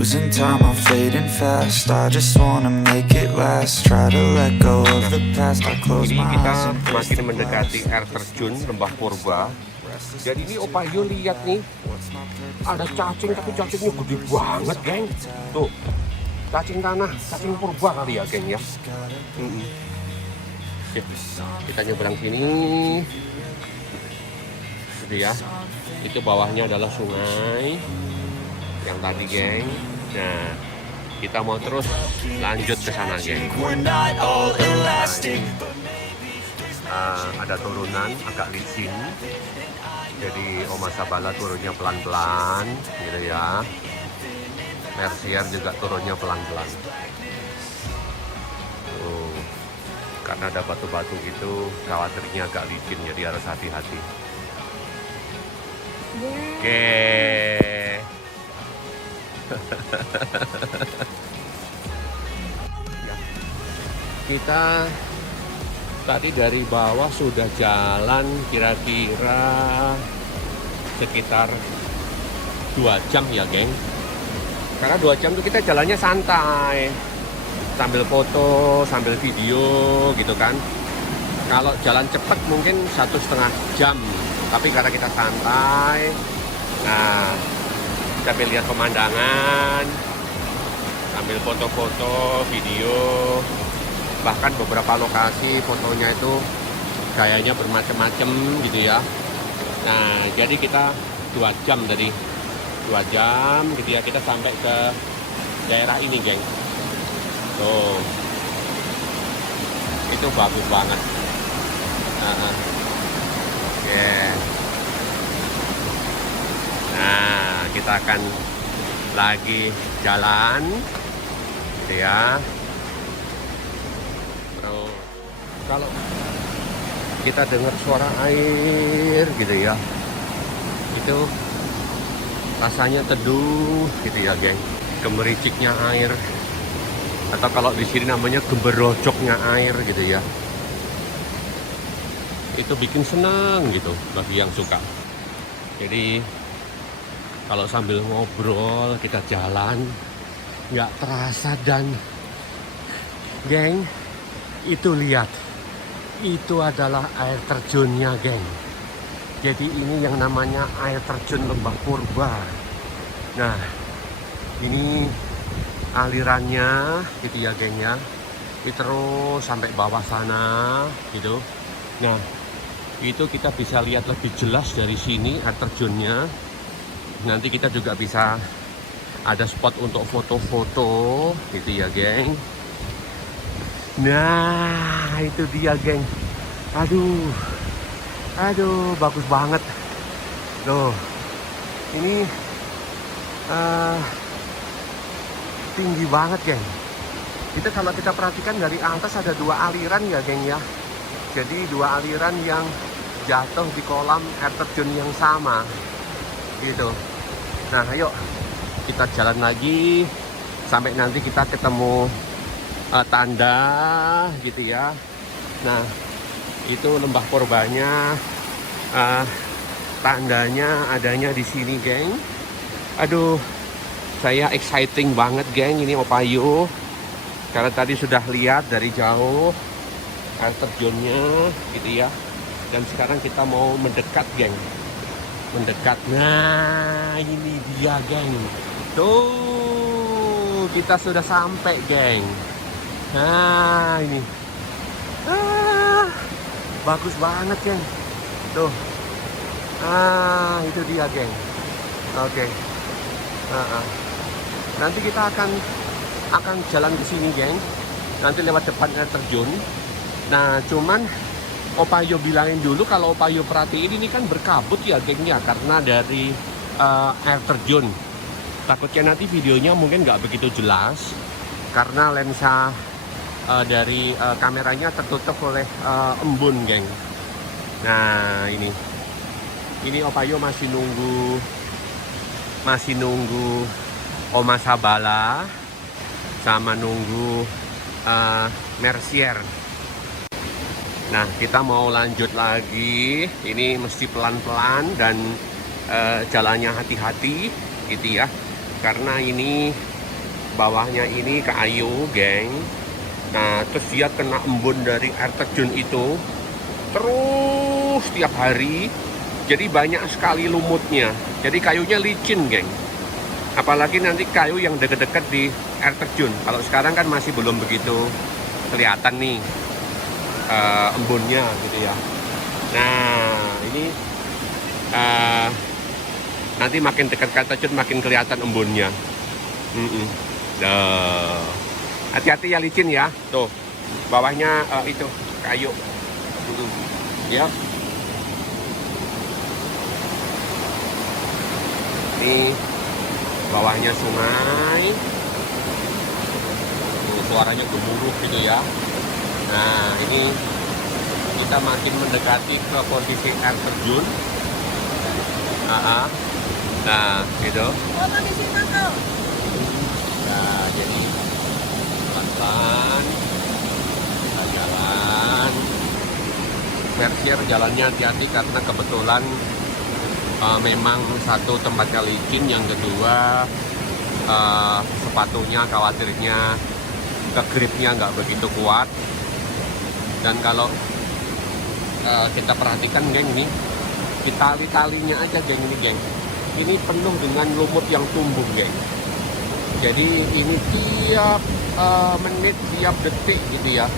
Losing time, I'm fading fast. I just wanna make it last. Try to let go of the past. I close Ini my kita eyes and face semakin the mendekati glass. air terjun Lembah Purba. Jadi ini Opayo lihat nih, ada cacing tapi cacingnya gede banget, geng. Tuh, cacing tanah, cacing purba kali ya, geng ya. Oke, kita nyebrang sini, gitu ya. Itu bawahnya adalah sungai yang tadi, geng. Nah, kita mau terus lanjut ke sana, geng. Ada turunan agak licin, jadi Oma Sabala turunnya pelan-pelan, gitu ya. Mercier juga turunnya pelan-pelan. Tuh, karena ada batu-batu gitu, khawatirnya agak licin, jadi harus hati-hati. Oke. Kita tadi dari bawah sudah jalan kira-kira sekitar 2 jam ya, geng. Karena 2 jam itu kita jalannya santai, sambil foto, sambil video gitu kan. Kalau jalan cepat mungkin 1,5 jam, tapi karena kita santai, nah sambil lihat pemandangan, sambil foto-foto, video. Bahkan beberapa lokasi fotonya itu gayanya bermacam-macam gitu ya. Nah, jadi kita 2 jam tadi, 2 jam gitu ya, kita sampai ke daerah ini, geng. Tuh, itu bagus banget. Oke. Nah, kita akan lagi jalan gitu ya. Kalau kita dengar suara air gitu ya, itu rasanya teduh gitu ya, geng. Gemericiknya air, atau kalau di sini namanya gemberocoknya air gitu ya, itu bikin senang gitu bagi yang suka. Jadi kalau sambil ngobrol kita jalan nggak terasa. Dan geng, itu lihat, itu adalah air terjunnya, geng. Jadi ini yang namanya air terjun Lembah Purba. Nah, ini alirannya gitu ya, geng ya. Ini terus sampai bawah sana gitu. Nah, itu kita bisa lihat lebih jelas dari sini air terjunnya. Nanti kita juga bisa ada spot untuk foto-foto gitu ya, geng. Nah, itu dia, geng. Aduh, bagus banget. Tuh, ini tinggi banget, geng. Itu kalau kita perhatikan dari atas ada 2 aliran ya, geng ya. Jadi 2 aliran yang jatuh di kolam air terjun yang sama, gitu. Nah, ayo kita jalan lagi sampai nanti kita ketemu tanda gitu ya. Nah, itu Lembah Purbanya, tandanya adanya di sini, geng. Aduh, saya exciting banget, geng. Ini Opayo, karena tadi sudah lihat dari jauh air terjunnya gitu ya. Dan sekarang kita mau mendekat, geng. Mendekat. Nah, ini dia, geng. Tuh, kita sudah sampai, geng. Nah, ini bagus banget, geng. Tuh, itu dia, geng. Oke. Nanti kita akan jalan ke sini, geng. Nanti lewat depan air terjun. Nah, cuman Opayo bilangin dulu, kalau Opayo perhatiin ini kan berkabut ya, geng ya, karena dari air terjun. Takutnya nanti videonya mungkin nggak begitu jelas karena lensa dari kameranya tertutup oleh embun, geng. Nah, ini Opayo masih nunggu Oma Sabala sama nunggu Mercier. Nah, kita mau lanjut lagi. Ini mesti pelan-pelan dan jalannya hati-hati gitu ya, karena ini bawahnya ini kayu, geng. Nah, terus dia kena embun dari air terjun itu terus tiap hari. Jadi banyak sekali lumutnya. Jadi kayunya licin, geng. Apalagi nanti kayu yang deket-deket di air terjun. Kalau sekarang kan masih belum begitu kelihatan nih embunnya gitu ya. Nah, ini nanti makin dekat ke terjun makin kelihatan embunnya. Hati-hati ya licin ya. Tuh, bawahnya itu kayu. Ya. Ini bawahnya sungai. Tuh, suaranya gemuruh gitu ya. Nah, ini kita makin mendekati ke posisi air terjun. Nah, gitu. Nah, jadi pelan-pelan kita jalan. Versier jalannya hati-hati karena kebetulan memang satu tempatnya licin, yang kedua sepatunya khawatirnya ke gripnya nggak begitu kuat. Dan kalau kita perhatikan, geng, nih di tali-talinya aja, geng, ini geng, ini penuh dengan lumut yang tumbuh, geng. Jadi ini tiap menit, tiap detik gitu ya,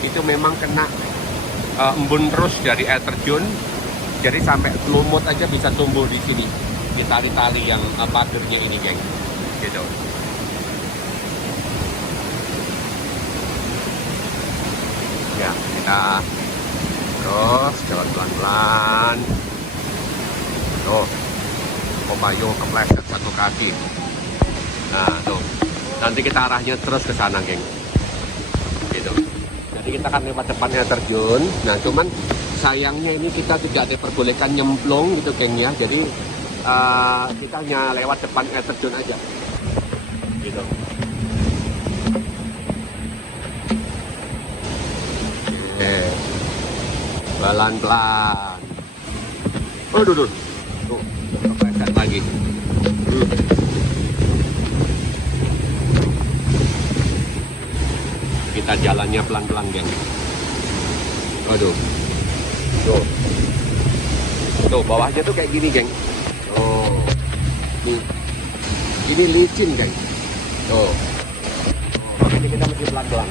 itu memang kena embun terus dari air terjun. Jadi sampai lumut aja bisa tumbuh di sini, di tali-tali yang pagernya ini, geng, gitu. Ya, kita terus jalan pelan-pelan. Tuh, Opayo kepleset satu kaki. Nah, tuh, nanti kita arahnya terus ke sana, geng, gitu. Jadi kita akan lewat depannya terjun. Nah, cuman sayangnya ini kita tidak diperbolehkan nyemplung gitu, geng ya. Jadi kita hanya lewat depan air terjun aja, gitu. Oke, pelan-pelan. Aduh, tuh, kepleset lagi. Kita jalannya pelan-pelan, geng. Aduh. Tuh, bawahnya tuh kayak gini, geng. Oh, ini licin, geng. Tuh. Ini kita mesti pelan-pelan.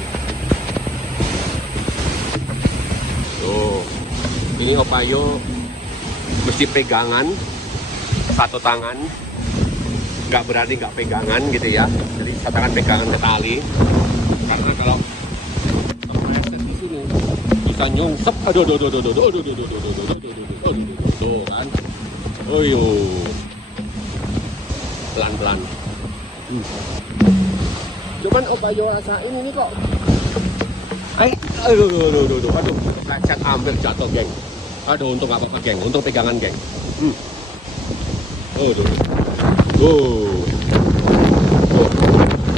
Tuh, ini Opayo mesti pegangan satu tangan, nggak berani nggak pegangan gitu ya. Jadi satu tangan pegangan ke tali, karena kalau terpleset di sini bisa nyungsep. Aduh, kan. Oh yo, pelan-pelan. Cuman Opayo rasain ini kok. Aduh, lecet, hampir jatuh, geng. Aduh, untung nggak apa-apa, geng. Untung pegangan, geng.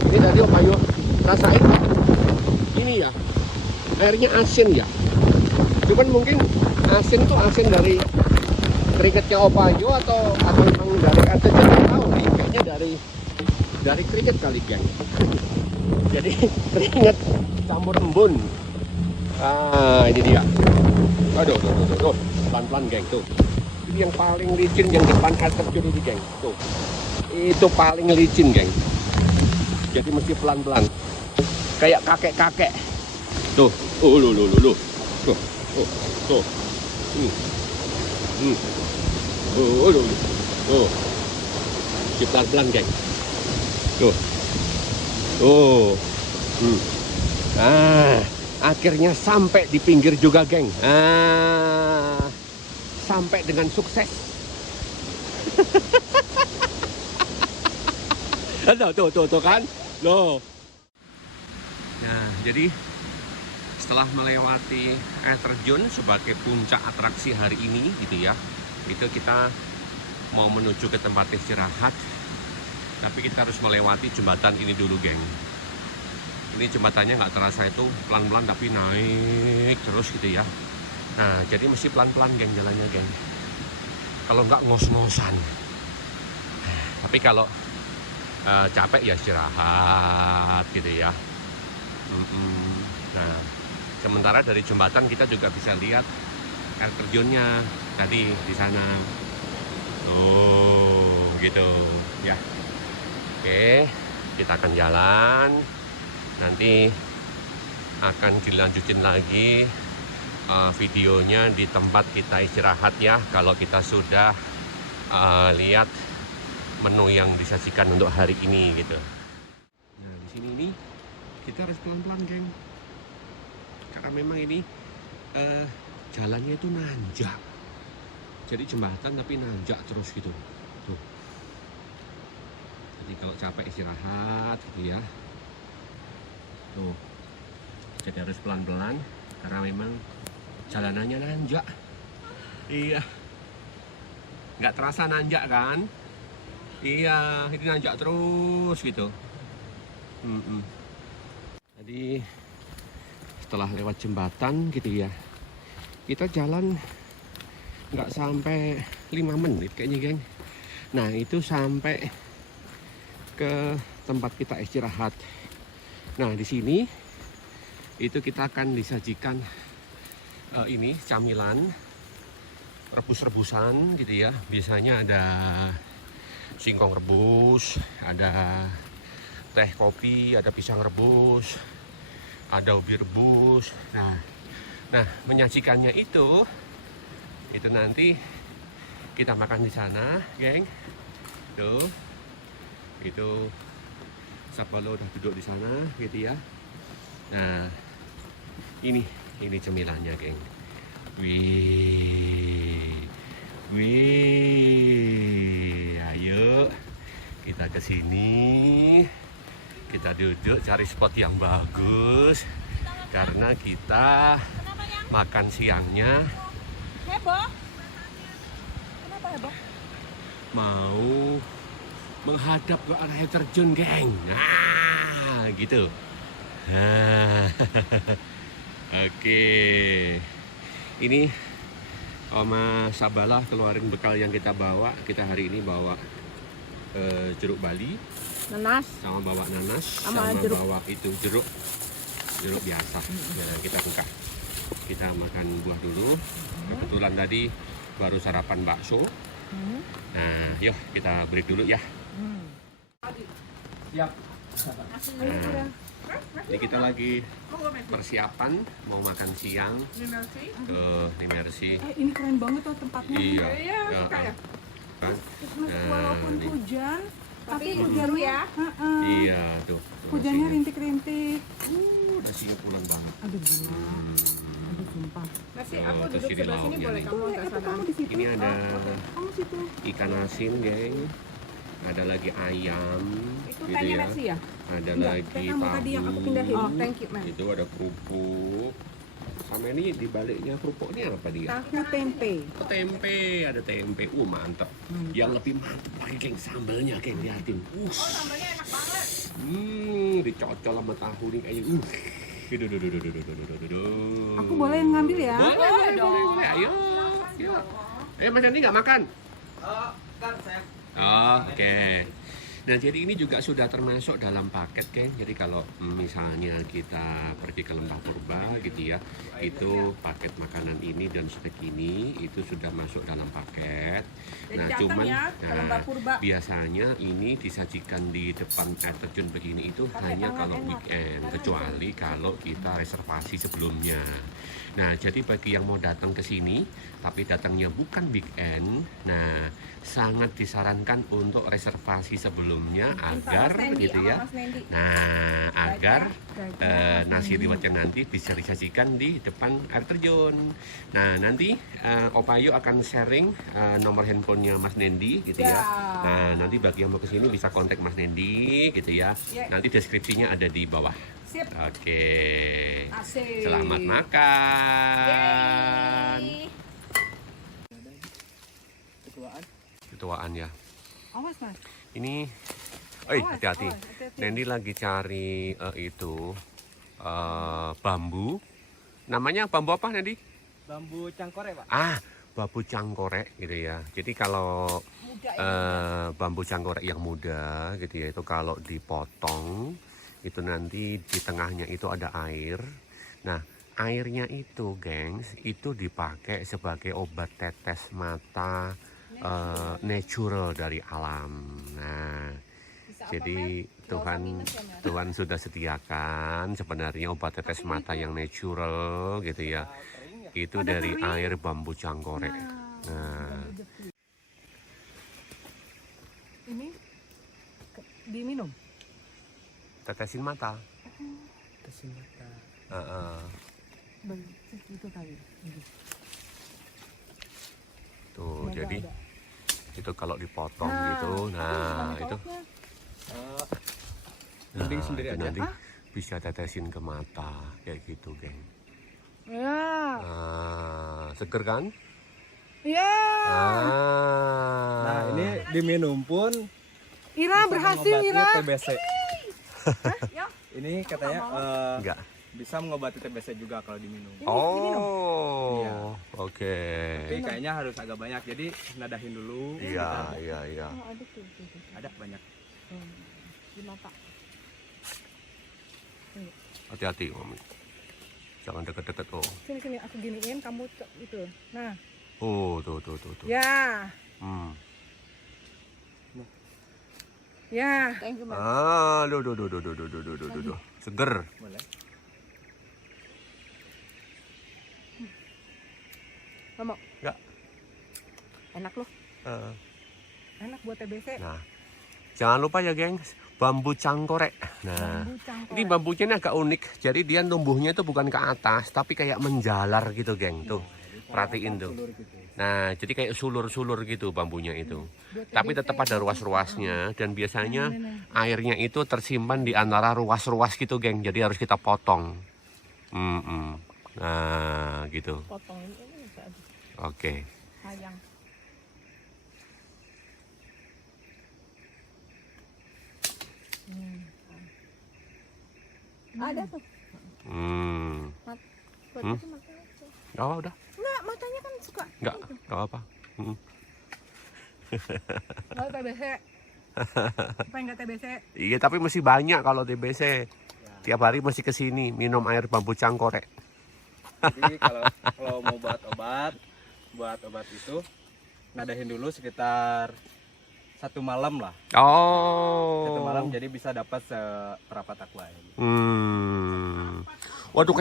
Ini tadi Opayo rasain. Ini ya, airnya asin ya. Cuman mungkin asin tuh asin dari kriketnya Opayo atau memang dari air terjun, nggak tahu nih. Kayaknya dari kriket kali, geng. Jadi keringet campur embun. Ini dia. Aduh, pelan-pelan, geng, tuh. Ini yang paling licin yang depan air terjun ini, geng. Tuh, itu paling licin, geng. Jadi mesti pelan-pelan. Kayak kakek-kakek. Tuh, tuh. Tuh. Mesti pelan-pelan, geng. Tuh. Akhirnya sampai di pinggir juga, geng. Sampai dengan sukses. Tuh kan. Loh. Nah, jadi setelah melewati air terjun sebagai puncak atraksi hari ini gitu ya, itu kita mau menuju ke tempat istirahat. Tapi kita harus melewati jembatan ini dulu, geng. Ini jembatannya nggak terasa itu pelan-pelan tapi naik terus gitu ya. Nah, jadi mesti pelan-pelan, geng, jalannya, geng. Kalau nggak ngos-ngosan. Tapi kalau capek ya istirahat gitu ya. Nah, sementara dari jembatan kita juga bisa lihat air terjunnya tadi di sana. Oh, gitu ya. Oke, kita akan jalan. Nanti akan dilanjutin lagi videonya di tempat kita istirahat ya. Kalau kita sudah lihat menu yang disajikan untuk hari ini gitu. Nah, di sini ini kita harus pelan-pelan, geng. Karena memang ini jalannya itu nanjak. Jadi jembatan tapi nanjak terus gitu. Tuh. Jadi kalau capek istirahat gitu ya. Tuh. Jadi harus pelan-pelan karena memang jalanannya nanjak. Iya. Nggak terasa nanjak kan? Iya, ini nanjak terus gitu. Jadi setelah lewat jembatan gitu ya, kita jalan nggak sampai 5 menit kayaknya, geng. Nah, itu sampai ke tempat kita istirahat. Nah, di sini itu kita akan disajikan ini camilan rebus-rebusan gitu ya. Biasanya ada singkong rebus, ada teh kopi, ada pisang rebus, ada ubi rebus. Nah, menyajikannya itu nanti kita makan di sana, geng. Tuh, itu Sapolo udah duduk di sana, gitu ya. Nah, ini cemilannya, geng. Wih, ayo kita ke sini. Kita duduk cari spot yang bagus karena kita makan siangnya heboh. Kenapa heboh? mau menghadap ke arah air terjun, geng. Nah, gitu. Oke. Ini Oma Sabala keluarin bekal yang kita bawa. Kita hari ini bawa jeruk Bali, Nanas. sama bawa nanas, Sama sama jeruk. bawa itu jeruk biasa. Nah, kita buka. Kita makan buah dulu. Kebetulan tadi baru sarapan bakso. Nah, yuk kita break dulu ya. Siap. Nah, ini kita lagi persiapan mau makan siang di Mercy. Ini keren banget tuh tempatnya. Iya. Iya, suka ya. Kan? Walaupun Ini. hujan, tapi Hmm. hujannya ya. Iya, tuh. Hujannya nasinya. rintik-rintik. Nasinya pulang banget. Aduh gila. Aduh sumpah. Nasi Oh, aku terus duduk ini sebelah sini lauknya boleh nih. kamu Boleh, ke itu sana. kamu di situ. Ini ada Kamu situ. ikan asin, geng. Ada lagi ayam, Itu gitu tanya ya. nasi ya? Ada Enggak, lagi kayak kamu tadi yang aku tahu. pindahin. Oh, thank you, ma'am. Itu ada kerupuk. Sama ini di baliknya kerupuk ini apa dia? Tahu tempe. Oh, tempe, ada tempe. Mantap. Yang lebih mantap lagi, geng, sambalnya, geng, liatin. Sambalnya enak banget. Dicocol sama tahu nih kayak Aku boleh ngambil ya? Boleh. Ayo. Mas Andi nggak makan? Oke. Nah, jadi ini juga sudah termasuk dalam paket, geng. Jadi kalau misalnya kita pergi ke Lembah Purba gitu ya, itu paket makanan ini dan snack ini itu sudah masuk dalam paket. Jadi Nah, datang cuman ya ke Lembah Purba. biasanya ini disajikan di depan air terjun begini itu hanya kalau weekend, kecuali kalau kita reservasi sebelumnya. Nah, jadi bagi yang mau datang ke sini tapi datangnya bukan weekend, nah sangat disarankan untuk reservasi sebelumnya agar gitu ya. Nah, agar nasi liwetnya nanti bisa disajikan di depan air terjun. Nah, nanti Opayo akan sharing nomor handphonenya Mas Nendi gitu ya. Nah, nanti bagi yang mau ke sini bisa kontak Mas Nendi gitu ya. Nanti deskripsinya ada di bawah. Sip. Oke. Asik. Selamat makan. Yeay. Ketuaan ya. Awas mas. Ini, Awas, hati-hati. awas, hati-hati. Nendi lagi cari bambu. Namanya bambu apa, Nendi? Bambu cangkore, Pak. Ah, bambu cangkorek gitu ya. Jadi kalau bambu cangkorek yang muda gitu ya, itu kalau dipotong itu nanti di tengahnya itu ada air. Nah, airnya itu, gengs, itu dipakai sebagai obat tetes mata natural dari alam. Nah, jadi Tuhan sudah sediakan sebenarnya obat tetes mata yang natural gitu ya. Itu dari air bambu cangkorek. Nah, Ini diminum. tetesin mata. Tetesin mata. Itu tadi. Tuh, Ada, jadi ada. itu kalau dipotong gitu. Nah, itu Mending sendiri itu aja. nanti bisa tetesin ke mata kayak gitu, geng. Ya. Seger kan? Ya. Nah, ini diminum pun Ira berhasil, mengobati Ira. TBC. Ini katanya Enggak. bisa mengobati TBC juga kalau diminum. Oh, Iya. oke. Tapi kayaknya harus agak banyak. Jadi nadahin dulu. Iya, iya, iya. Oh, ada tuh. Ada banyak. Di mata. Hati-hati, Mami. Jangan deket-deket, oh. Sini aku giniin, kamu itu. Nah, Oh, tuh. ya. Hmm. Ya. Duh. Seger. Boleh. Ngomong. Enggak. Enak loh. Enak buat TBC. Nah, jangan lupa ya, gengs, bambu cangkorek. Nah, Bambu cangkorek. ini bambunya ini agak unik. Jadi dia tumbuhnya itu bukan ke atas, tapi kayak menjalar gitu, geng. Tuh, perhatiin tuh. Nah, jadi kayak sulur-sulur gitu bambunya itu. Tapi tetap ada ruas-ruasnya dan biasanya airnya itu tersimpan di antara ruas-ruas gitu, geng. Jadi harus kita potong. Nah, gitu. Potong ini bisa aja. Oke. Sayang. Ada tuh. Buat itu matanya tuh. Oh, udah. Enggak, matanya kan suka. Enggak apa-apa. Enggak TBC. Supaya enggak TBC. Iya, tapi masih banyak kalau TBC. Tiap hari mesti kesini minum air bambu cangkorek. Jadi kalau mau buat obat itu nadahin dulu sekitar 1 malam lah. Oh. 1 malam jadi bisa dapat seperempat aqua ini. Waduh,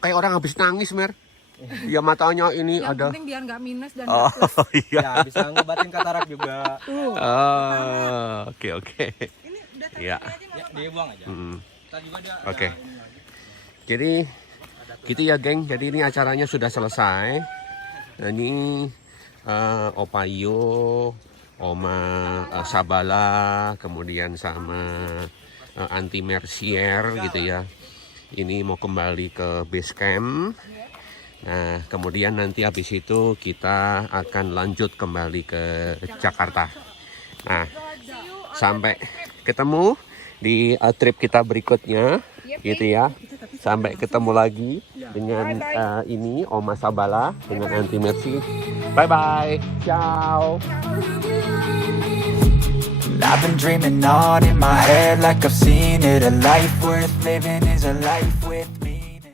kayak orang habis nangis, Mer. Ya matanya ini Yang ada. penting biar enggak minus dan Oh, enggak plus. iya. Ya, bisa ngobatin katarak juga. Tuh. Oke. Ini udah tadi Iya. aja Ya, dibuang aja. Ntar juga ada Oke. ini lagi. Jadi gitu ya, geng. Jadi ini acaranya sudah selesai. Nah, ini Opayo, Oma Sabala, kemudian sama Anti Mercier gitu ya. Ini mau kembali ke base camp. Nah, kemudian nanti habis itu kita akan lanjut kembali ke Jakarta. Nah, sampai ketemu di trip kita berikutnya, gitu ya. Sampai ketemu lagi dengan ini Oma Sabala dengan Anti Mercy. Bye bye, ciao. I've been dreaming on in my head like I've seen it. A life worth living is a life with